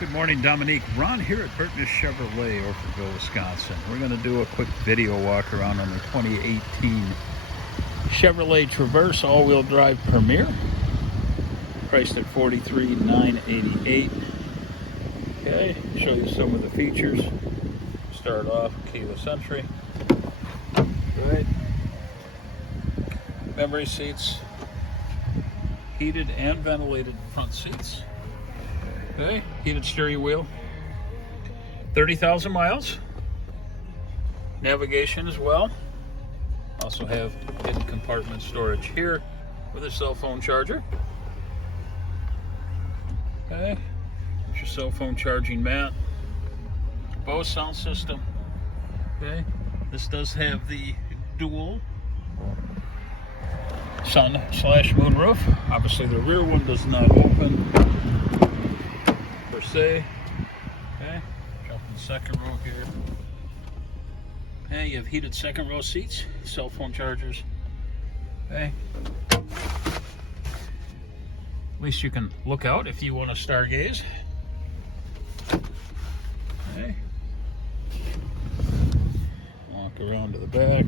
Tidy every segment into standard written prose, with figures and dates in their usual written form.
Good morning, Dominique. Ron here at Burtness Chevrolet, Orfordville, Wisconsin. We're going to do a quick video walk around on the 2018 Chevrolet Traverse all-wheel drive Premier, priced at $43,988. Okay, show you some of the features. Start off keyless entry. Right. Memory seats, heated and ventilated front seats. Okay, heated steering wheel, 30,000 miles, navigation as well. Also have hidden compartment storage here with a cell phone charger. Okay, there's your cell phone charging mat, Bose sound system. Okay, this does have the dual sun/moon roof. Obviously the rear one does not open per se. Okay, jump in the second row here. Okay, you have heated second row seats, cell phone chargers. Okay, at least you can look out if you want to stargaze. Okay, walk around to the back.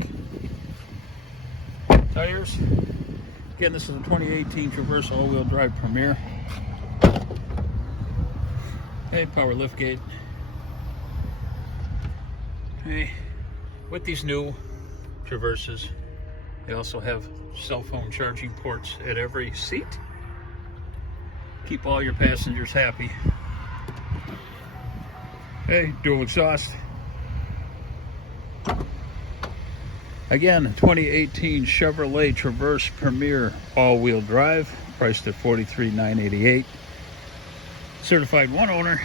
Tires. Again, this is a 2018 Traverse all-wheel drive Premier. Okay, power liftgate. Okay, with these new Traverses, they also have cell phone charging ports at every seat. Keep all your passengers happy. Okay, dual exhaust. Again, 2018 Chevrolet Traverse Premier all-wheel drive, priced at $43,988. Certified one owner.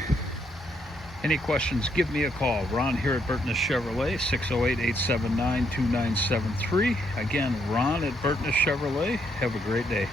Any questions, give me a call. Ron here at Burtness Chevrolet, 608-879-2973. Again, Ron at Burtness Chevrolet. Have a great day.